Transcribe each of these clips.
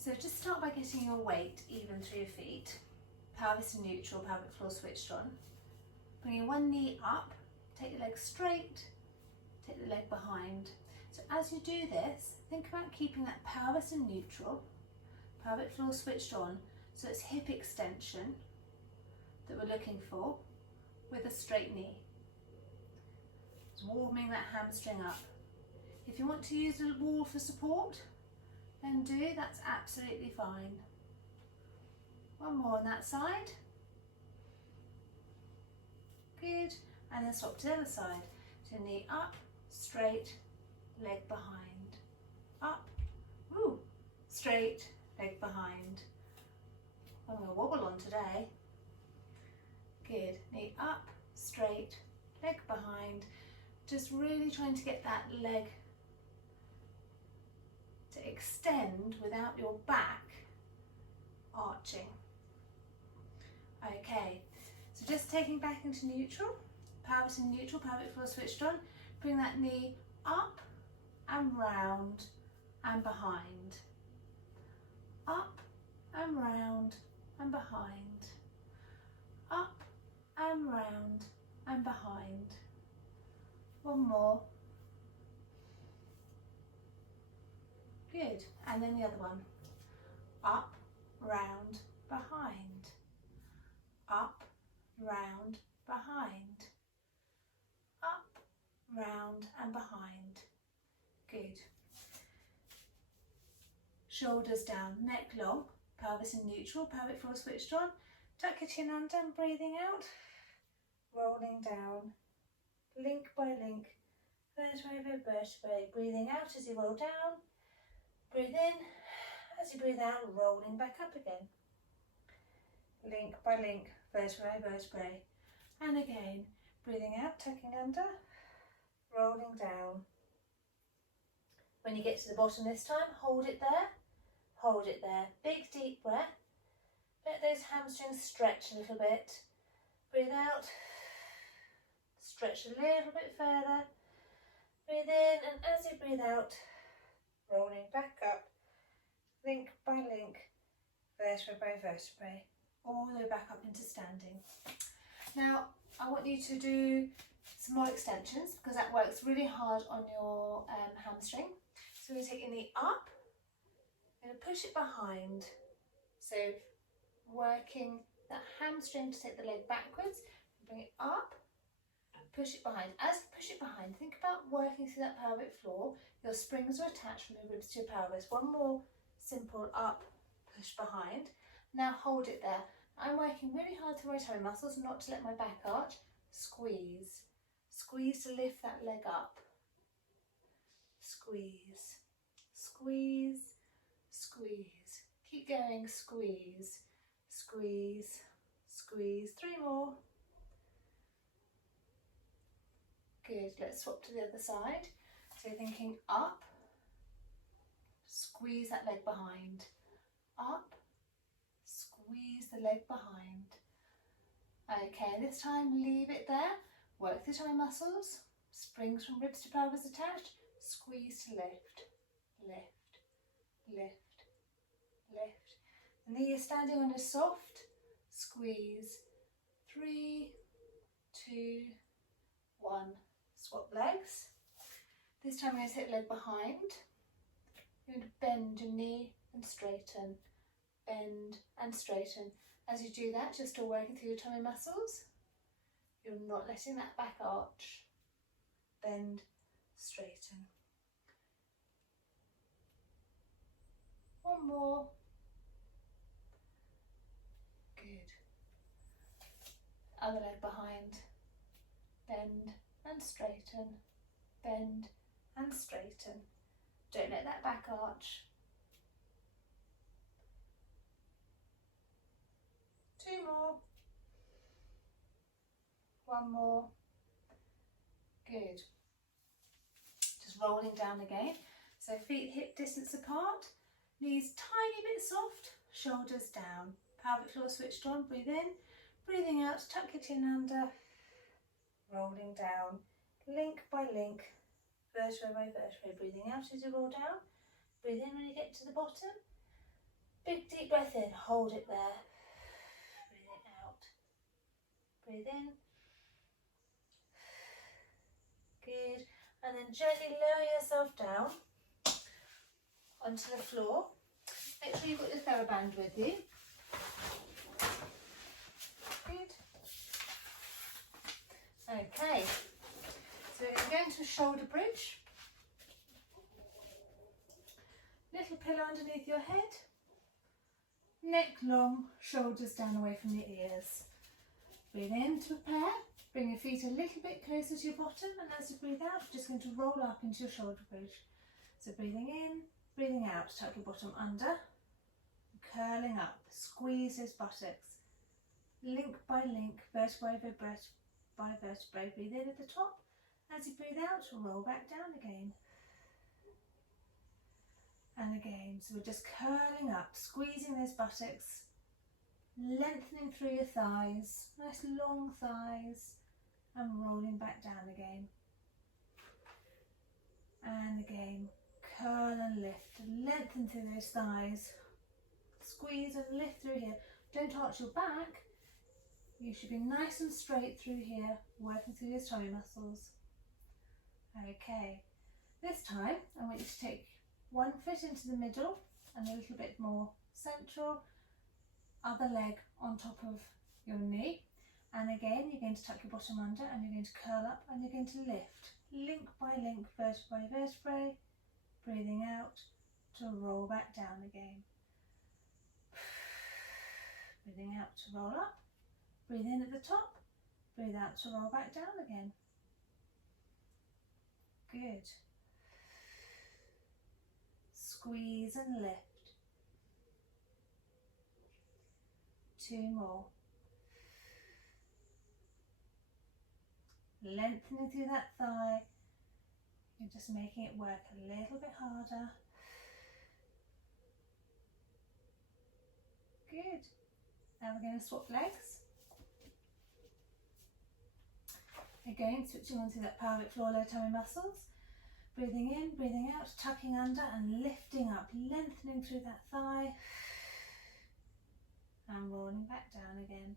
So just start by getting your weight even through your feet. Pelvis in neutral, pelvic floor switched on. Bringing one knee up, take the leg straight, take the leg behind. So as you do this, think about keeping that pelvis in neutral, pelvic floor switched on, so it's hip extension that we're looking for with a straight knee. It's warming that hamstring up. If you want to use a wall for support, then do, that's absolutely fine. One more on that side. Good, and then swap to the other side. So knee up, straight, leg behind. Up, woo, straight, leg behind. I'm going to wobble on today. Good, knee up, straight, leg behind. Just really trying to get that leg to extend without your back arching. Okay, so just taking back into neutral, pelvis in neutral, pelvic floor switched on. Bring that knee up and round and behind. Up and round and behind. Up and round and behind. One more. Good, and then the other one. Up, round, behind. Up, round, behind. Up, round and behind. Good. Shoulders down, neck long, pelvis in neutral, pelvic floor switched on. Tuck your chin under and breathing out. Rolling down, link by link, vertebrae by vertebrae. Breathing out as you roll down. Breathe in, as you breathe out, rolling back up again. Link by link, vertebrae by vertebrae. And again, breathing out, tucking under, rolling down. When you get to the bottom this time, hold it there, hold it there. Big deep breath. Let those hamstrings stretch a little bit. Breathe out, stretch a little bit further. Breathe in, and as you breathe out, rolling back up, link by link, vertebrae by vertebrae, all the way back up into standing. Now, I want you to do some more extensions because that works really hard on your hamstring. So we're taking the up, we're going to push it behind. So working that hamstring to take the leg backwards, bring it up, push it behind. As you push it behind, think about working through that pelvic floor. Your springs are attached from the ribs to your pelvis. One more simple up, push behind. Now hold it there. I'm working really hard through my tummy muscles not to let my back arch. Squeeze. Squeeze to lift that leg up. Squeeze. Squeeze. Squeeze. Keep going. Squeeze. Squeeze. Squeeze. 3 more. Good, let's swap to the other side. So thinking up, squeeze that leg behind. Up, squeeze the leg behind. Okay, this time leave it there. Work the tummy muscles. Springs from ribs to pelvis attached. Squeeze to lift, lift, lift, lift. The knee is standing on is soft. Squeeze. 3, 2, 1. Swap legs. This time we're going to take the leg behind. You're going to bend your knee and straighten. Bend and straighten. As you do that, you're still working through your tummy muscles. You're not letting that back arch. Bend, straighten. One more. Good. Other leg behind. Bend and straighten, bend and straighten. Don't let that back arch. 2 more. 1 more. Good. Just rolling down again. So feet hip distance apart, knees tiny bit soft, shoulders down. Pelvic floor switched on, breathe in, breathing out, tuck your chin under. Rolling down, link by link, vertebrae by vertebrae. Breathing out as you roll down. Breathe in when you get to the bottom. Big deep breath in, hold it there. Breathe it out. Breathe in. Good. And then gently lower yourself down onto the floor. Make sure you've got your TheraBand with you. Good. Okay. So we're going to go into a shoulder bridge. Little pillow underneath your head. Neck long, shoulders down away from your ears. Breathe in to prepare. Bring your feet a little bit closer to your bottom, and as you breathe out, you're just going to roll up into your shoulder bridge. So breathing in, breathing out, tuck your bottom under, curling up, squeeze those buttocks. Link by link, vertebrae by vertebrae. Breathe in at the top. As you breathe out, roll back down again. And again, so we're just curling up, squeezing those buttocks, lengthening through your thighs, nice long thighs, and rolling back down again. And again, curl and lift, lengthen through those thighs, squeeze and lift through here. Don't arch your back, you should be nice and straight through here, working through your tummy muscles. Okay, this time I want you to take one foot into the middle and a little bit more central, other leg on top of your knee, and again you're going to tuck your bottom under and you're going to curl up and you're going to lift, link by link, vertebrae by vertebrae, breathing out to roll back down again. Breathing out to roll up, breathe in at the top, breathe out to roll back down again. Good. Squeeze and lift. 2 more. Lengthening through that thigh. You're just making it work a little bit harder. Good. Now we're going to swap legs. Again, switching onto that pelvic floor, low tummy muscles. Breathing in, breathing out, tucking under and lifting up, lengthening through that thigh. And rolling back down again.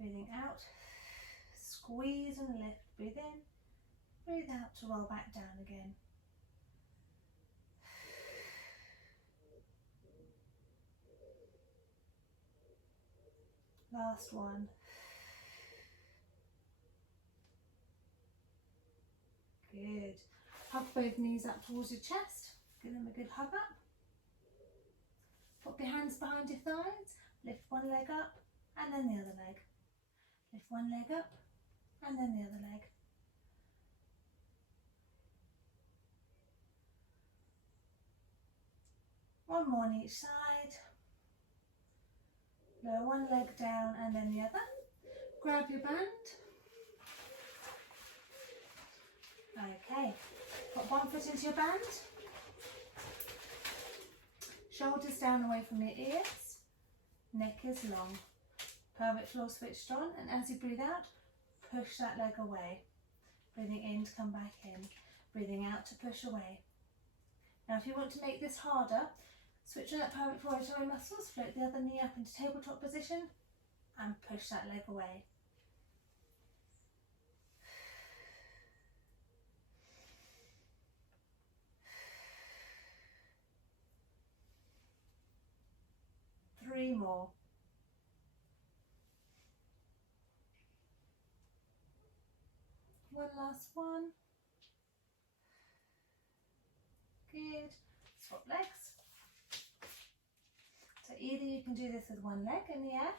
Breathing out, squeeze and lift. Breathe in, breathe out to roll back down again. Last one. Good. Hug both knees up towards your chest. Give them a good hug up. Pop your hands behind your thighs. Lift one leg up and then the other leg. Lift one leg up and then the other leg. One more on each side. Lower one leg down and then the other. Grab your band. Okay, put one foot into your band. Shoulders down away from your ears. Neck is long. Pelvic floor switched on, and as you breathe out, push that leg away. Breathing in to come back in. Breathing out to push away. Now if you want to make this harder, switch on that pelvic floor tummy muscles, float the other knee up into tabletop position and push that leg away. Three more. One last one. Good. Swap legs. So either you can do this with one leg in the air,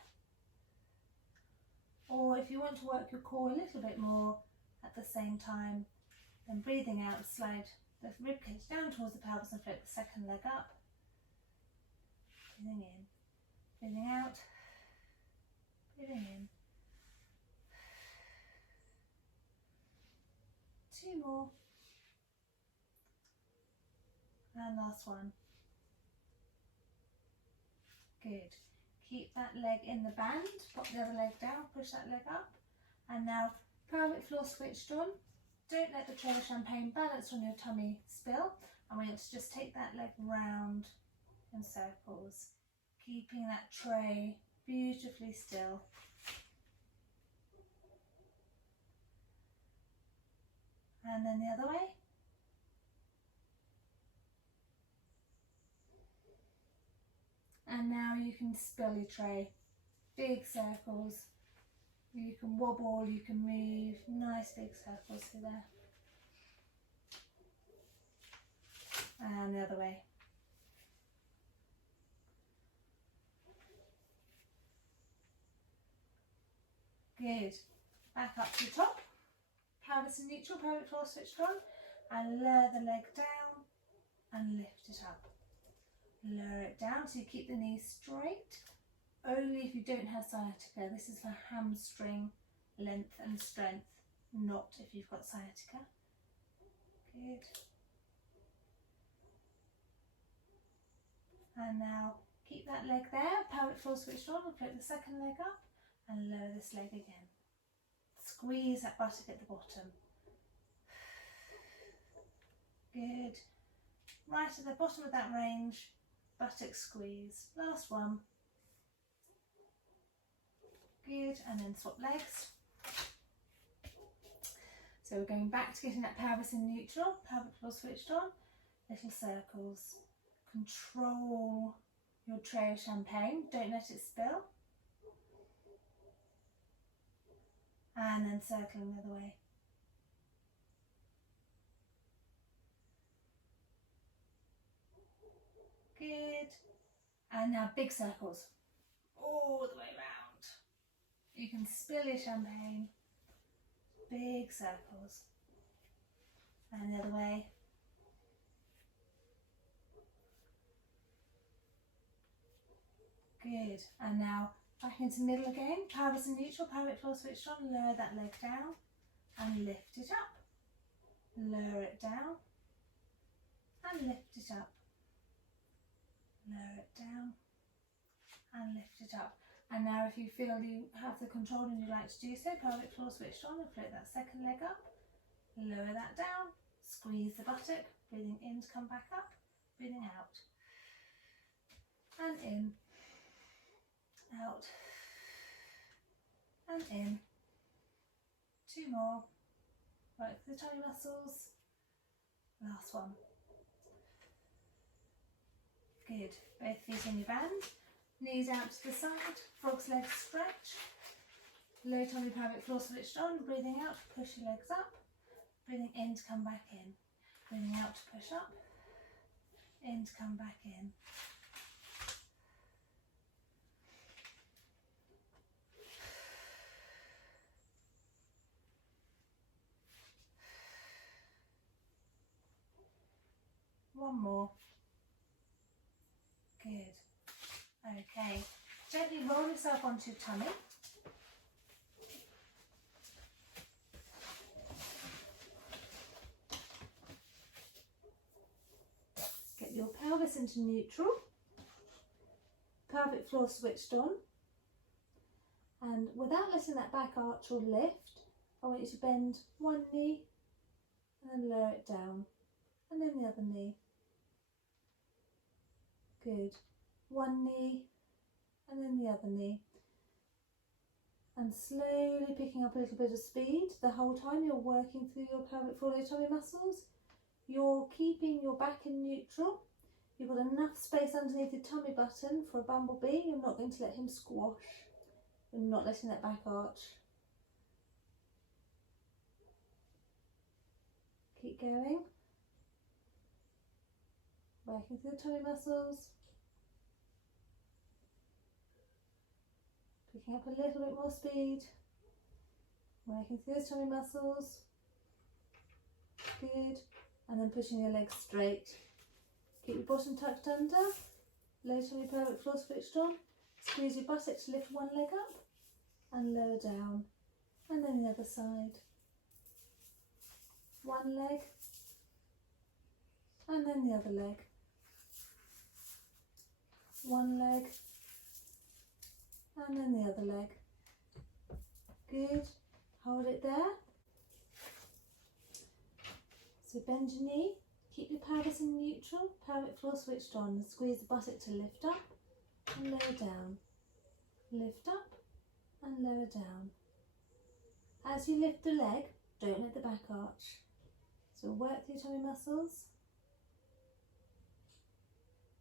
or if you want to work your core a little bit more at the same time, then breathing out, slide the ribcage down towards the pelvis and float the second leg up. Breathing in, breathing out, breathing in. 2 more. And last one. Good. Keep that leg in the band, pop the other leg down, push that leg up. And now pelvic floor switched on. Don't let the tray of champagne balance on your tummy spill. I want you to just take that leg round in circles. Keeping that tray beautifully still. And then the other way. And now you can spill your tray. Big circles. You can wobble, you can move. Nice big circles through there. And the other way. Good. Back up to the top. Pelvis in neutral, pelvic floor switched on. And lower the leg down and lift it up. Lower it down so you keep the knees straight. Only if you don't have sciatica. This is for hamstring length and strength, not if you've got sciatica. Good. And now keep that leg there, pelvic floor switched on, and float the second leg up and lower this leg again. Squeeze that buttock at the bottom. Good. Right at the bottom of that range, buttock squeeze. Last one. Good, and then swap legs. So we're going back to getting that pelvis in neutral, pelvic floor switched on, little circles. Control your tray of champagne, don't let it spill. And then circling the other way. Good. And now big circles all the way around. You can spill your champagne. Big circles. And the other way. Good. And now back into middle again. Pelvis in neutral, pelvic floor switched on. Lower that leg down and lift it up. Lower it down and lift it up. Lower it down and lift it up. And now if you feel you have the control and you like to do so, pelvic floor switched on and float that second leg up. Lower that down, squeeze the buttock, breathing in to come back up, breathing out. And in, out, and in. Two more. Work the tummy muscles. Last one. Good. Both feet in your band. Knees out to the side. Frog's legs stretch. Low tummy, pelvic floor switched on. Breathing out to push your legs up. Breathing in to come back in. Breathing out to push up. In to come back in. One more. Good. Okay. Gently roll yourself onto your tummy. Get your pelvis into neutral. Pelvic floor switched on. And without letting that back arch or lift, I want you to bend one knee and then lower it down. And then the other knee. Good. One knee and then the other knee. And slowly picking up a little bit of speed. The whole time you're working through your pelvic floor tummy muscles. You're keeping your back in neutral. You've got enough space underneath your tummy button for a bumblebee. You're not going to let him squash. You're not letting that back arch. Keep going. Working through the tummy muscles. Picking up a little bit more speed. Working through those tummy muscles. Good. And then pushing your legs straight. Keep your bottom tucked under. Low tummy, pelvic floor switched on. Squeeze your buttocks to lift one leg up and lower down. And then the other side. One leg and then the other leg. One leg and then the other leg. Good. Hold it there. So bend your knee. Keep your pelvis in neutral. Pelvic floor switched on. Squeeze the buttock to lift up. and lower down. Lift up and lower down. As you lift the leg, don't let the back arch. So work your tummy muscles.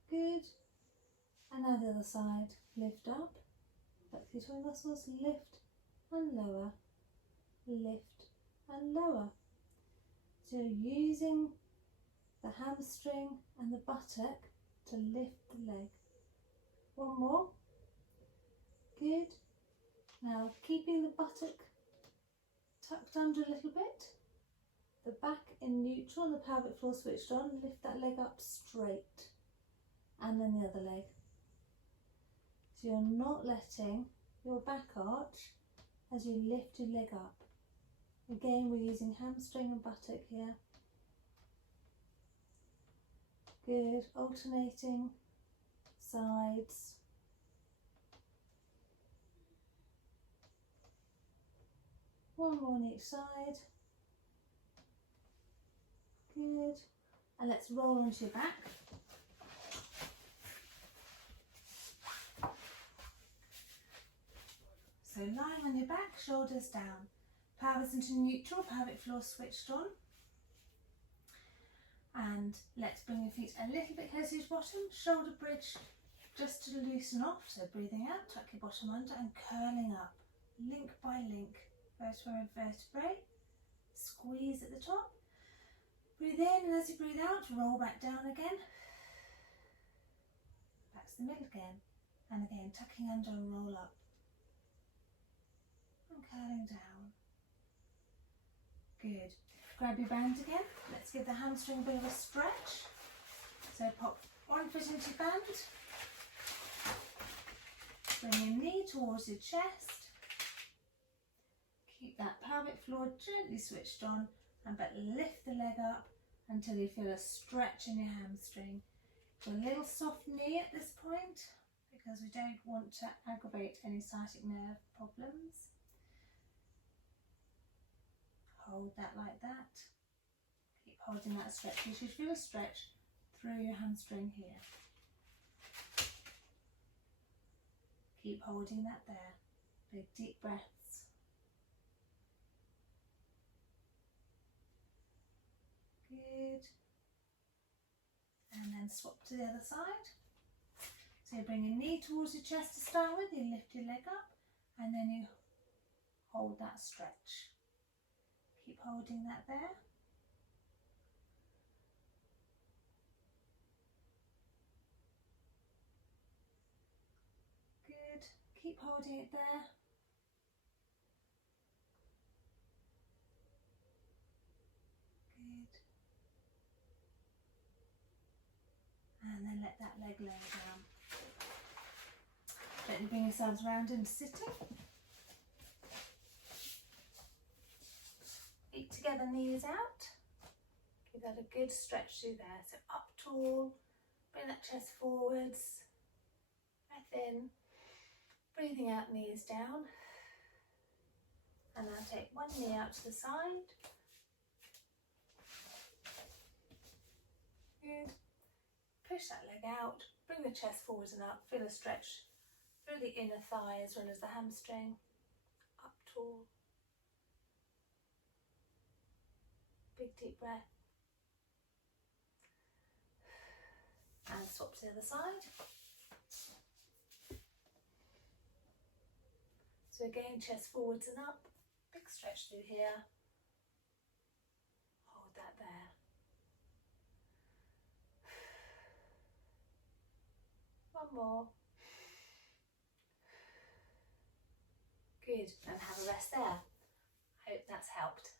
Good. And now the other side. Lift up, work your tummy muscles, lift and lower, lift and lower. So you're using the hamstring and the buttock to lift the leg. One more. Good. Now keeping the buttock tucked under a little bit, the back in neutral and the pelvic floor switched on, lift that leg up straight, and then the other leg. So you're not letting your back arch as you lift your leg up. Again, we're using hamstring and buttock here. Good, alternating sides. One more on each side. Good. And let's roll onto your back. So lying on your back, shoulders down. Pelvis into neutral, pelvic floor switched on. And let's bring your feet a little bit closer to your bottom. Shoulder bridge just to loosen off. So breathing out, tuck your bottom under and curling up. Link by link. Vertebra and vertebrae, squeeze at the top, breathe in, and as you breathe out, roll back down again, back to the middle again, and again, tucking under and roll up, and curling down. Good. Grab your band again, let's give the hamstring a bit of a stretch, so pop one foot into your band, bring your knee towards your chest, keep that pelvic floor gently switched on, but lift the leg up until you feel a stretch in your hamstring. A little soft knee at this point because we don't want to aggravate any sciatic nerve problems. Hold that like that. Keep holding that stretch. You should feel a stretch through your hamstring here. Keep holding that there. Big deep breaths. Good. And then swap to the other side. So you bring your knee towards your chest to start with, you lift your leg up and then you hold that stretch. Keep holding that there. Good. Keep holding it there. Good. And then let that leg lay down. Gently bring yourselves round into sitting. Feet together, knees out. Give that a good stretch through there. So up tall, bring that chest forwards. Breath in, breathing out, knees down. And now take one knee out to the side. Good. Push that leg out, bring the chest forwards and up, feel a stretch through the inner thigh as well as the hamstring. Up tall. Big deep breath. And swap to the other side. So again, chest forwards and up, big stretch through here. Hold that there. One more. Good, and have a rest there. I hope that's helped.